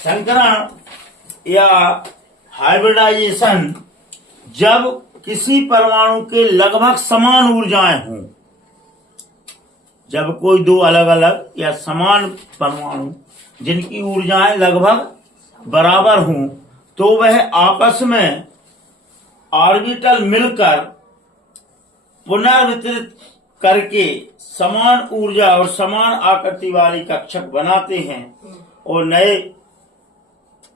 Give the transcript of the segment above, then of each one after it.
संकरण या हाइब्रिडाइजेशन जब किसी परमाणु के लगभग समान ऊर्जाएं हों, जब कोई दो अलग अलग या समान परमाणु जिनकी ऊर्जाएं लगभग बराबर हों, तो वह आपस में ऑर्बिटल मिलकर पुनर्वितरित करके समान ऊर्जा और समान आकृति वाली कक्षक बनाते हैं और नए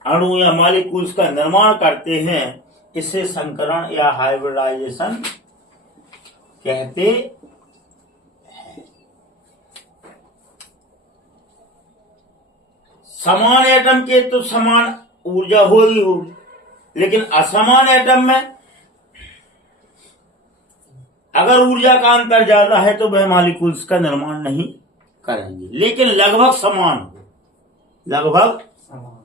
अणु या मॉलिक्यूल्स का निर्माण करते हैं। इसे संकरण या हाइब्रिडाइजेशन कहते हैं। समान एटम के तो समान ऊर्जा होगी, लेकिन असमान एटम में अगर ऊर्जा का अंतर ज्यादा है तो वह मॉलिक्यूल्स का निर्माण नहीं करेंगे। लेकिन लगभग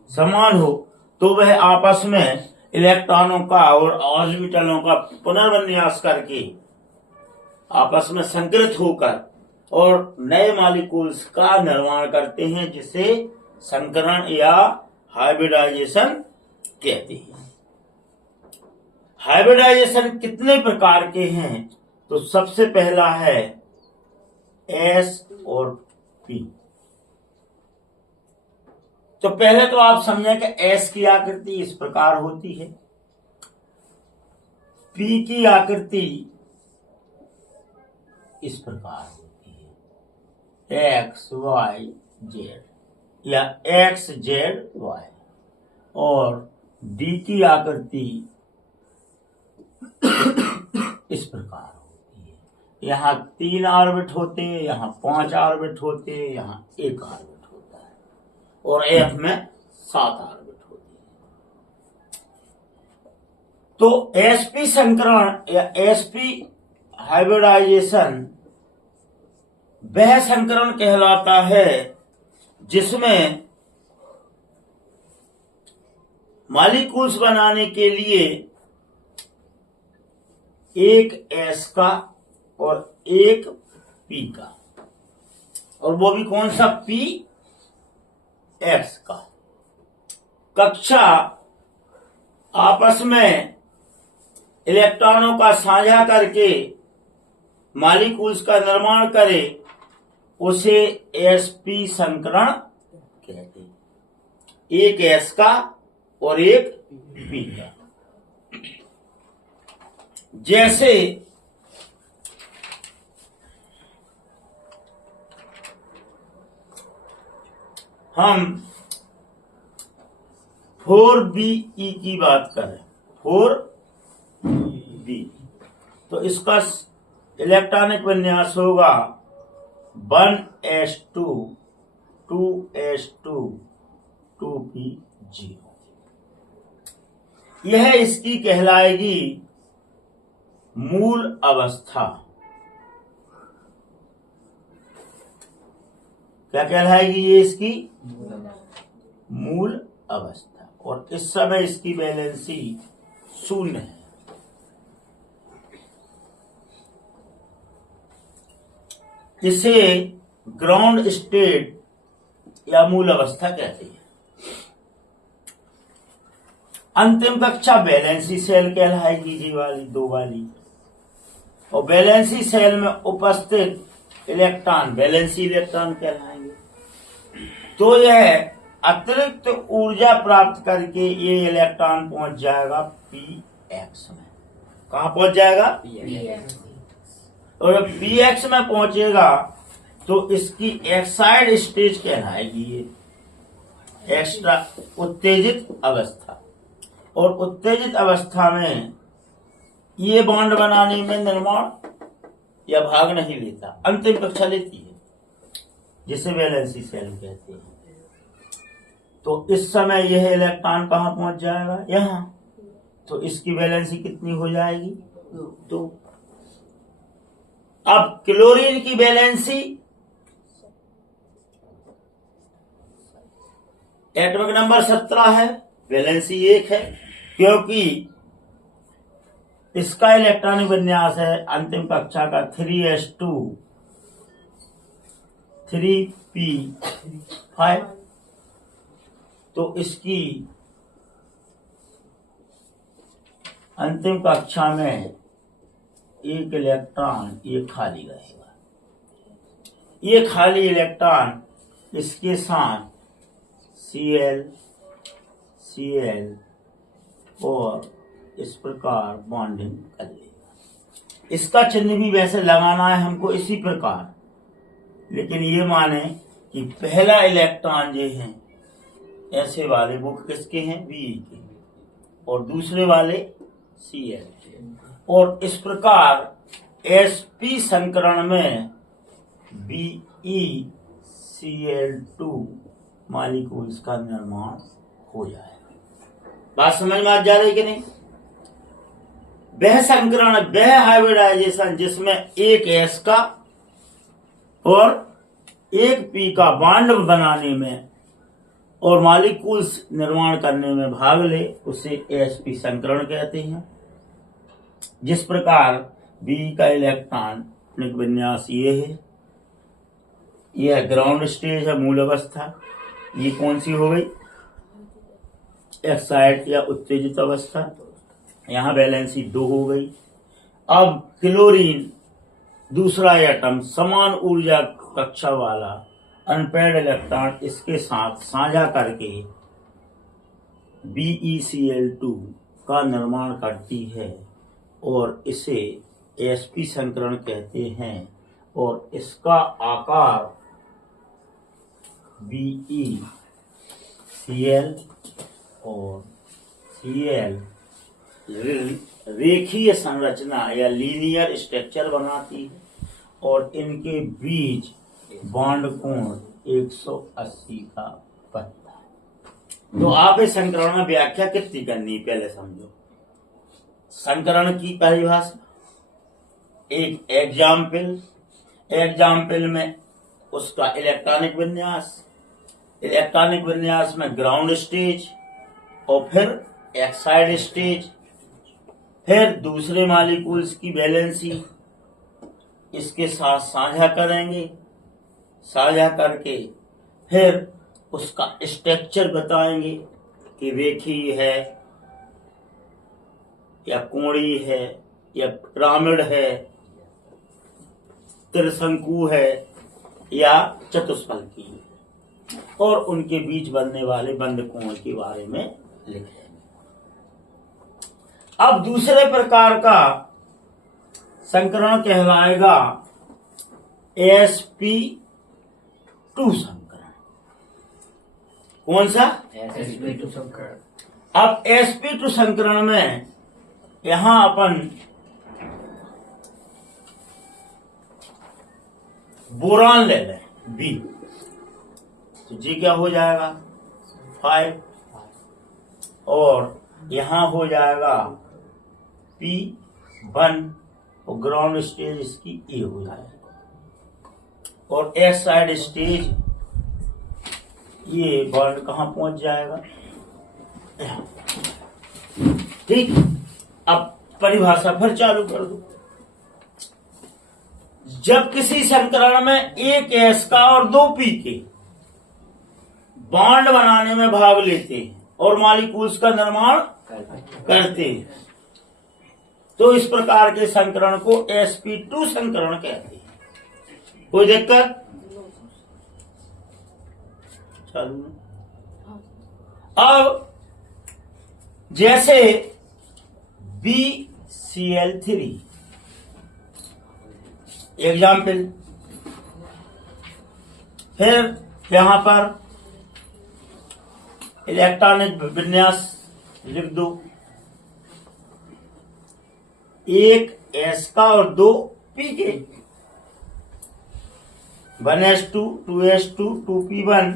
समान हो तो वह आपस में इलेक्ट्रॉनों का और ऑर्बिटलों का पुनर्विन्यास करके आपस में संकृत होकर और नए मॉलिक्यूल्स का निर्माण करते हैं, जिसे संकरण या हाइब्रिडाइजेशन कहते हैं। हाइब्रिडाइजेशन कितने प्रकार के हैं? तो सबसे पहला है S और P। तो पहले तो आप समझें कि S की आकृति इस प्रकार होती है, P की आकृति इस प्रकार होती है, X Y Z या X Z Y, और D की आकृति इस प्रकार होती है। यहाँ 3 ऑर्बिट होते हैं, यहाँ 5 ऑर्बिट होते हैं, यहाँ 1 ऑर्बिट होता है, और F में 7 ऑर्बिट होती है। तो sp संकरण या sp हाइब्रिडाइजेशन वह संकरण कहलाता है जिसमें मॉलिक्यूल्स बनाने के लिए एक S का और एक P का, और वो भी कौन सा P? X का। कक्षा आपस में इलेक्ट्रॉनों का साझा करके मॉलिक्यूल्स का निर्माण करे, उसे sp संकरण कहते हैं। एक S का और एक P का। जैसे हम 4Be की बात करें, 4B, तो इसका इलेक्ट्रॉनिक विन्यास होगा 1s2 2s2 2p0। यह इसकी कहलाएगी मूल अवस्था। क्या कहलाएगी ये? इसकी मूल अवस्था। और इस समय इसकी वैलेंसी 0 है। इसे ग्राउंड स्टेट या मूल अवस्था कहते हैं। अंतिम कक्षा वैलेंसी सेल कहलाएगी, जी वाली 2 वाली। और वैलेंसी सेल में उपस्थित इलेक्ट्रॉन वैलेंसी इलेक्ट्रॉन कहलाएंगे। तो यह अतिरिक्त ऊर्जा प्राप्त करके ये इलेक्ट्रॉन पहुंच जाएगा px में। कहां पहुंच जाएगा? px। और जब px में पहुंचेगा तो इसकी एक्साइड स्टेज कहलाएगी, ये एक्स्ट्रा उत्तेजित अवस्था। और उत्तेजित अवस्था में ये बॉन्ड बनाने में निर्माण या भाग नहीं लेता, अंतिम कक्षा लेती है, जिसे वैलेंसी सेल कहते हैं। तो इस समय यह इलेक्ट्रॉन कहां पहुंच जाएगा? यहां। तो इसकी वैलेंसी कितनी हो जाएगी? 2। अब क्लोरीन की वैलेंसी एटॉमिक नंबर 17 है, वैलेंसी 1 है, क्योंकि इसका इलेक्ट्रॉनिक विन्यास है अंतिम कक्षा का 3s2 3p5। तो इसकी अंतिम कक्षा में एक इलेक्ट्रॉन ये खाली रहेगा। ये खाली इलेक्ट्रॉन इसके साथ Cl और इस प्रकार बॉन्डिंग कर लेगा। इसका चिन्ह भी वैसे लगाना है हमको इसी प्रकार, लेकिन ये माने कि पहला इलेक्ट्रॉन जो है ऐसे वाले वो किसके हैं, Be के, और दूसरे वाले Cl के। और इस प्रकार sp संकरण में BeCl2 मॉलिक्यूल्स का निर्माण हो जाएगा। बात समझ में आ जा रही कि नहीं? वह संकरण, वह हाइब्रिडाइजेशन जिसमें एक S का और एक P का बॉन्ड बनाने में और मॉलिक्यूल्स निर्माण करने में भाग ले, उसे sp संकरण कहते हैं। जिस प्रकार B का इलेक्ट्रॉनिक विन्यास ये है, यह ग्राउंड स्टेज है, मूल अवस्था। ये कौन सी हो गई, एक्साइट या उत्तेजित अवस्था। यहां वैलेंसी 2 हो गई। अब क्लोरीन दूसरा एटम समान ऊर्जा कक्षा वाला अनपेयर्ड इलेक्ट्रॉन इसके साथ साझा करके BeCl2 का निर्माण करती है और इसे sp संकरण कहते हैं। और इसका आकार BeCl और Cl रेखीय संरचना या लीनियर स्ट्रक्चर बनाती है और इनके बीच बॉन्ड कोण 180 का बनता है। तो आप इस संकरण में व्याख्या कितनी करनी है पहले समझो। संकरण की परिभाषा, एक एग्जाम्पल में उसका इलेक्ट्रॉनिक विन्यास में ग्राउंड स्टेज और फिर एक्साइड स्टेज, फिर दूसरे मॉलिक्यूल्स की वैलेंसी इसके साथ साझा करेंगे, साझा करके फिर उसका स्ट्रक्चर बताएंगे कि रेखीय है या कोणीय है या पिरामिड है, त्रिशंकु है या चतुष्फलकी है, और उनके बीच बनने वाले बंद कोण के बारे में लिखेंगे। अब दूसरे प्रकार का संकरण कहलाएगा sp2 संकरण। कौन सा? sp2 संकरण। अब sp2 संकरण में यहां अपन बोरान ले लें B, तो जी क्या हो जाएगा 5, और यहां हो जाएगा P1 और ग्राउंड स्टेज इसकी A हो जाएगा, और S साइड स्टेज ये बॉन्ड कहां पहुंच जाएगा, ठीक। अब परिभाषा फिर चालू कर दो। जब किसी संकरण में एक S का और 2 P के बॉन्ड बनाने में भाग लेते हैं और मॉलिक्यूल्स का निर्माण करते हैं, तो इस प्रकार के संकरण को sp2 संकरण कहते हैं। कोई दिक्कत? चालू। अब जैसे BCl3 एग्जाम्पल, फिर यहां पर इलेक्ट्रॉनिक विन्यास लिख दो, एक S का और 2 P के, 1s2 2s2 2p1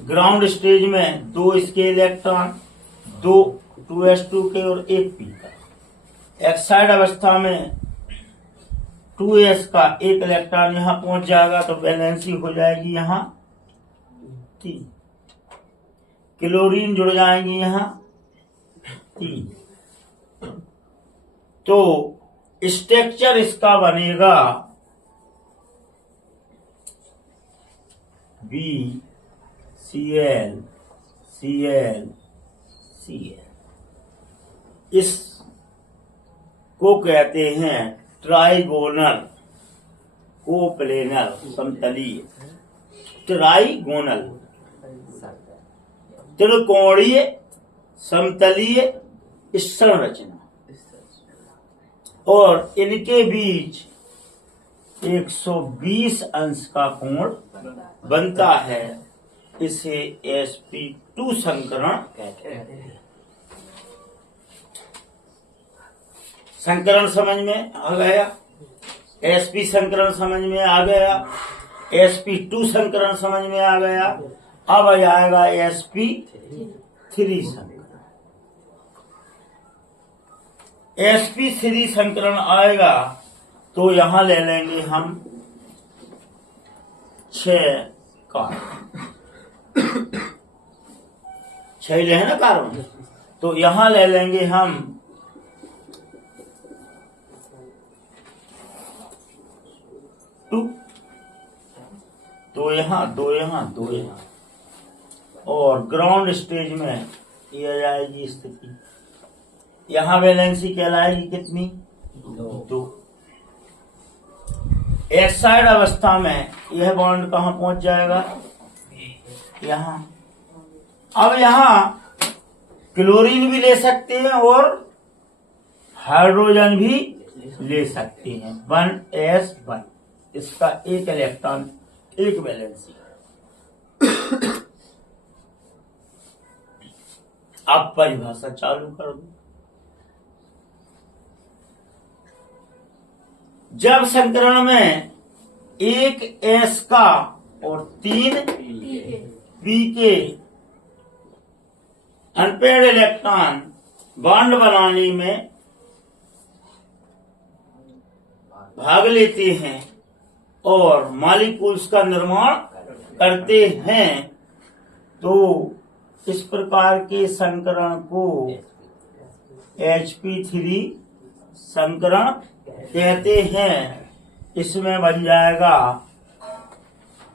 ground stage में 2 इसके इलेक्ट्रॉन, 2 2s2 के और 1 P का। एक्साइड अवस्था में 2s का एक इलेक्ट्रॉन यहां पहुंच जाएगा तो वैलेंसी हो जाएगी यहां 3, क्लोरीन जुड़ जाएंगी यहां 3, तो स्ट्रक्चर इसका बनेगा BCl Cl इस को कहते हैं ट्राइगोनल कोप्लेनर समतलीय, ट्राइगोनल त्रिकोणीय समतलीय संरचना, और इनके बीच 120 अंश का कोण बनता है। इसे sp2 संकरण कहते हैं। संकरण समझ में आ गया, sp संकरण समझ में आ गया, sp2 संकरण समझ में आ गया। अब आएगा sp3 संकरण। sp3 संकरण आएगा तो यहां ले लेंगे हम 6 कार्बन, 6 ले है ना कार्बन, तो यहां ले लेंगे हम 2, दो यहां 2 यहां 2 यहां, और ग्राउंड स्टेज में ये आ जाएगी स्थिति। यहां वैलेंसी कहलाएगी कितनी? 2। एक्साइड अवस्था में यह बॉन्ड कहां पहुंच जाएगा? यहां। अब यहां क्लोरीन भी ले सकते हैं और हाइड्रोजन भी ले सकते हैं। 1s1, इसका एक इलेक्ट्रॉन एक वैलेंसी। अब परिभाषा चालू कर दो। जब संकरण में 1 s का और 3 p के अनपेड इलेक्ट्रॉन बॉन्ड बनाने में भाग लेते हैं और मॉलिक्यूल्स का निर्माण करते हैं, तो इस प्रकार के संकरण को sp3 संकरण कहते हैं। इसमें बन जाएगा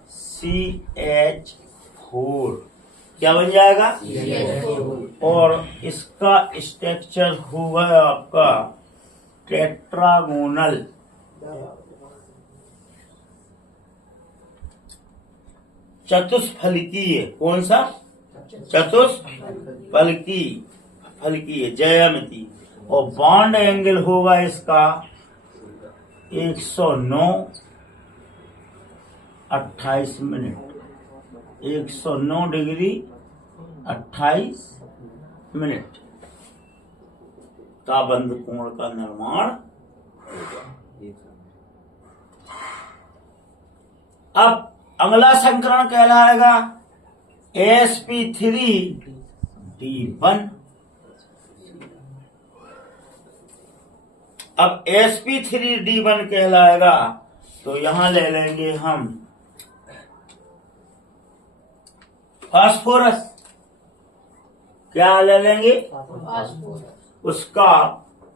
CH4। क्या बन जाएगा? CH4। और इसका स्ट्रक्चर होगा आपका टेट्रागोनल, चतुष्फलकीय। कौन सा? चतुष्फलकीय ज्यामिति। और बॉन्ड एंगल होगा इसका 109.28 मिनट, 109 डिग्री 28 मिनट का बंद कोण का निर्माण होगा। अब अगला संकरण कहलाएगा sp3d1। अब sp3d1 कहलाएगा तो यहां ले लेंगे हम फास्फोरस। क्या ले लेंगे? उसका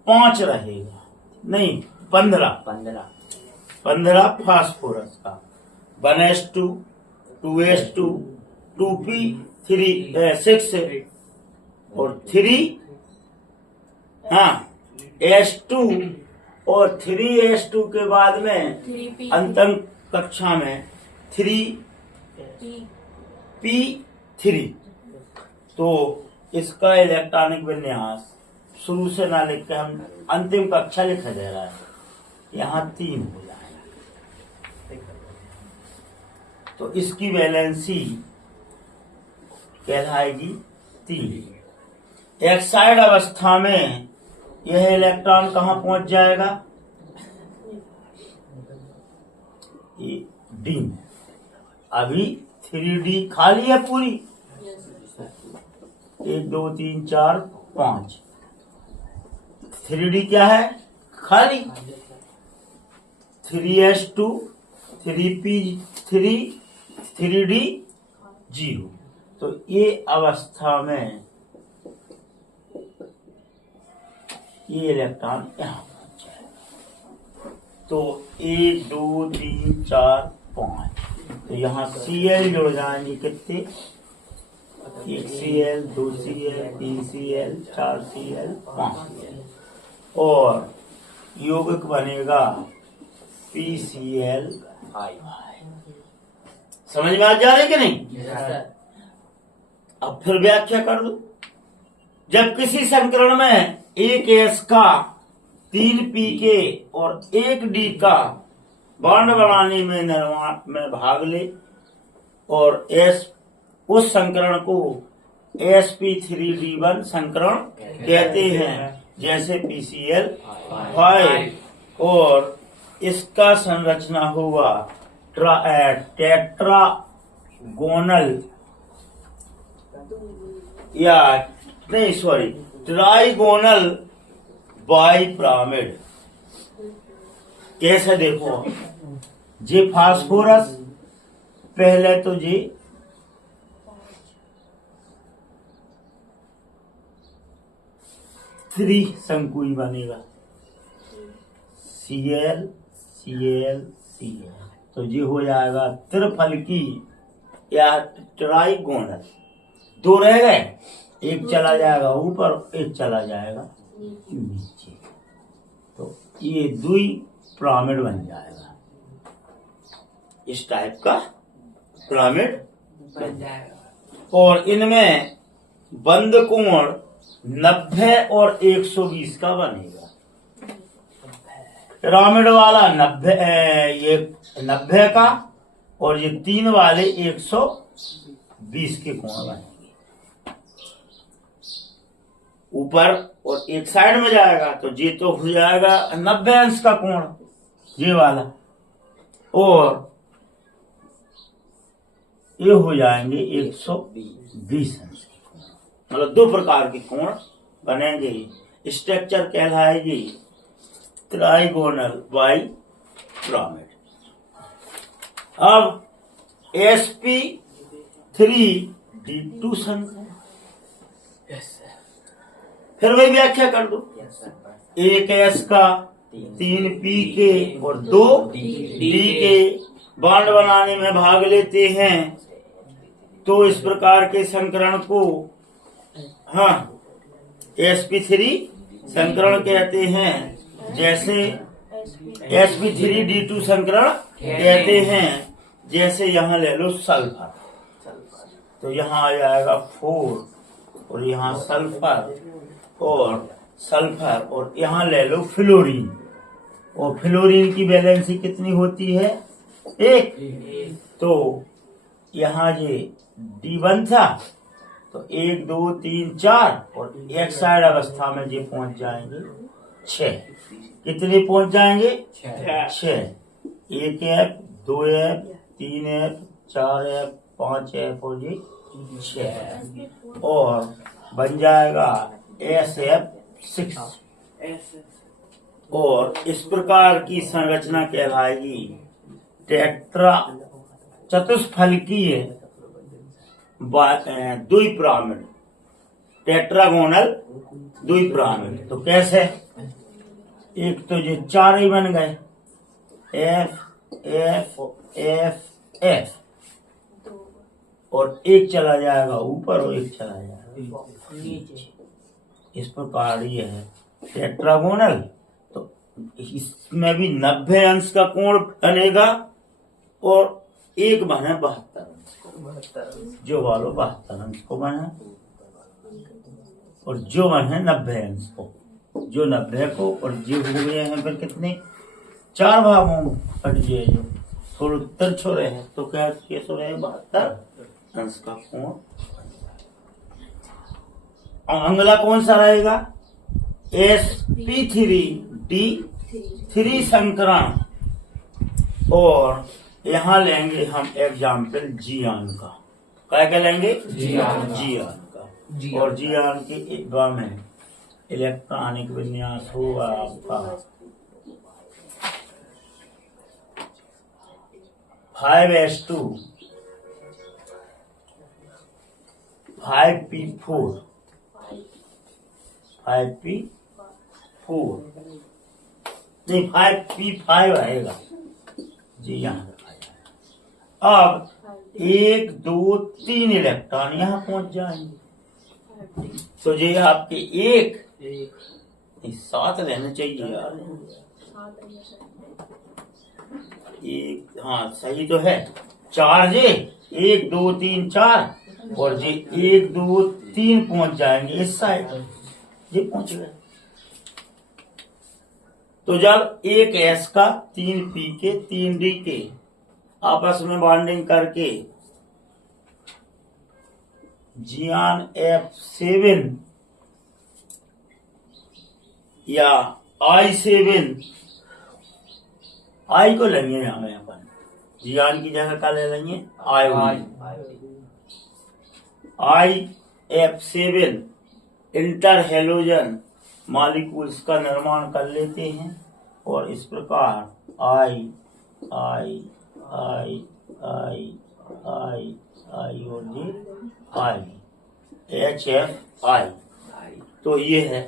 5 रहेगा, नहीं 15 फास्फोरस का। 1s2, 2s2, 2p6 और 3 s2 और 3s2 के बाद में अंतिम कक्षा में 3p3। तो इसका इलेक्ट्रॉनिक विन्यास शुरू से ना लिख के हम अंतिम कक्षा लिखा जा रहा है, यहाँ 3 हो जाएगा। तो इसकी वैलेंसी कहलाएगी 3। एक्साइड अवस्था में यह इलेक्ट्रॉन कहां पहुंच जाएगा? डी में। अभी 3d खाली है पूरी, 1 2 3 4 5। 3d क्या है? खाली। 3s2, 3p3, 3d 0। तो ये अवस्था में ये इलेक्ट्रॉन यहां पहुंच जाएगा। तो 1 2 3 4 5, तो यहां Cl जुड़ जाएंगे कितने? एक Cl, 2 Cl, 3 Cl, 4 Cl, 5 Cl और यौगिक बनेगा PCl। समझ में आ जा रही कि नहीं? Yes, sir. अब फिर व्याख्या कर दो। जब किसी संकरण में एक S का 3 pK और 1 D का बॉन्ड बनाने में निर्माण में भाग ले और उस संकरण को sp3d1 संकरण कहते हैं, जैसे PCl5 और इसका संरचना होगा टेट्रागोनल या नहीं सॉरी ट्राइगोनल बाइपिरामिड। कैसे देखो, जे फास्फोरस पहले तो जी थ्री शंकुई बनेगा Cl Cl Cl, तो ये हो जाएगा त्रिफलकी या ट्राइगोनल। दो रह गए, एक चला जाएगा ऊपर, एक चला जाएगा नीचे, तो ये द्वि पिरामिड बन जाएगा। इस टाइप का पिरामिड बन जाएगा और इनमें बंद कोण 90 और 120 का बनेगा। पिरामिड वाला 90, ये 90 का और ये 3 वाले 120 के कोण बनेंगे। ऊपर और एक साइड में जाएगा तो ये तो हो जाएगा 90 अंश का कोण, ये वाला, और ये हो जाएंगे 120 अंश के कोण। मतलब दो प्रकार के कोण बनेंगे। स्ट्रक्चर कहलाएगी ट्राइगोनल बाइपिरामिड। अब sp3d2 संकरण, फिर वही व्याख्या कर दो। एक S का 3 pK और 2 D के बॉन्ड बनाने में भाग लेते हैं, तो इस प्रकार के संकरण को sp3 संकरण कहते हैं, जैसे sp3d2 संकरण कहते हैं। जैसे यहाँ ले लो सल्फर, तो यहाँ आ जाएगा 4 और यहाँ सल्फर और यहाँ ले लो फ्लोरीन, और फ्लोरीन की वैलेंसी कितनी होती है? 1। तो यहाँ ये D1 था, तो 1 2 3 4 और एक साइड अवस्था में ये पहुंच जाएंगे 6। कितने पहुंच जाएंगे? 6। 1F 2F 3F 4F 5F और ये 6 और बन जाएगा SF6। और इस प्रकार की संरचना कहलाएगी टेट्रा चतुष्फलकीय द्विपिरामिड, टेट्रागोनल द्विपिरामिड। तो कैसे? एक तो ये 4 ही बन गए, F F F F, और एक चला जाएगा ऊपर और एक चला जाएगा नीचे। इस प्रकार ये है टेट्रागोनल। तो इसमें भी 90 अंश का कोण बनेगा और एक बने 72 अंश, जो वालो 72 अंश को बने और जो बने 90 अंश को, जो 90 को, और जो हो गए हैं फिर कितने 4 भागों में कट गए, जो थोड़े तिरछे रहे हैं, तो क्या कैसे रहे 72 अंश का कोण। अगला कौन सा रहेगा? sp3d3 संकरण, और यहाँ लेंगे हम एग्जाम्पल जियान का। क्या लेंगे? जियान का। और जियान के में इलेक्ट्रॉनिक विन्यास होगा आपका 5s2 5p4 5p4 नहीं 5p5 आएगा जी, यहाँ रखा जाए। अब 1 2 3 इलेक्ट्रॉन यहाँ पहुंच जाएंगे। तो ये आपके एक 7 रहने चाहिए यार। एक, हाँ सही तो है। 4 ये 1 2 3 4 और ये 1 2 3 पहुंच जाएंगे इस साइड, ये पहुंच गए। तो जब एक S का 3 P के 3 D के आपस में बॉन्डिंग करके जियान F7 या I7, I को लेंगे यहाँ अपन, जियान की जगह का ले लेंगे IF7 इंटर हेलोजन मॉलिक्यूल्स का निर्माण कर लेते हैं और इस प्रकार I और ये HFI। तो ये है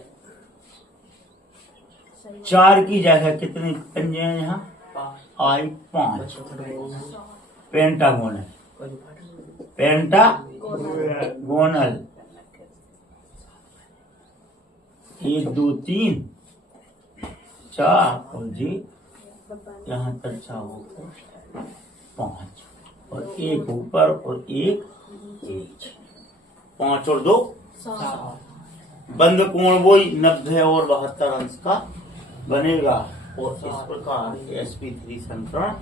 4 की जगह कितने पंजे हैं यहाँ? I 5 पेंटागोनल, पेंटागोनल 1 2 3 4 और जी यहाँ तक हो 5 और एक ऊपर और एक 5 और 2 बंद कोण वही 90 और 72 अंश का बनेगा और इस प्रकार sp3 संकरण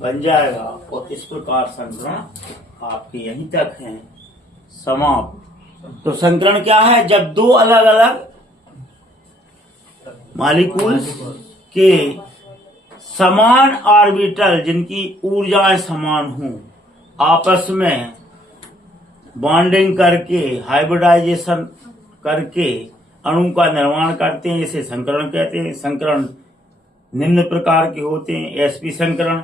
बन जाएगा। और इस प्रकार संकरण आपके यहीं तक हैं समाप्त। तो संकरण क्या है? जब दो अलग अलग मॉलिक्यूल्स के समान ऑर्बिटल जिनकी ऊर्जाएं समान हों आपस में बॉन्डिंग करके हाइब्रिडाइजेशन करके अणु का निर्माण करते हैं, इसे संकरण कहते हैं। संकरण निम्न प्रकार के होते हैं: sp संकरण,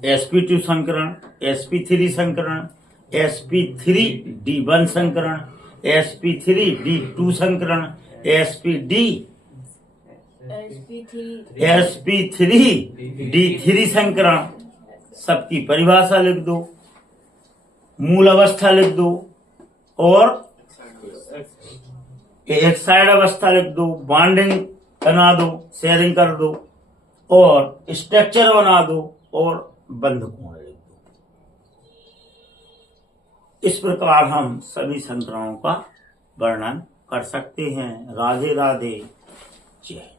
sp2 संकरण, sp3 संकरण, sp3d1 संकरण, sp3d2 संकरण, sp3d3 संकरण। सबकी परिभाषा लिख दो, मूल अवस्था लिख दो और एक साइड अवस्था लिख दो, बॉन्डिंग बना दो, शेयरिंग कर दो और स्ट्रक्चर बना दो और बंध कोण लिख दो। इस प्रकार हम सभी संकरणों का वर्णन कर सकते हैं। राधे राधे, जय।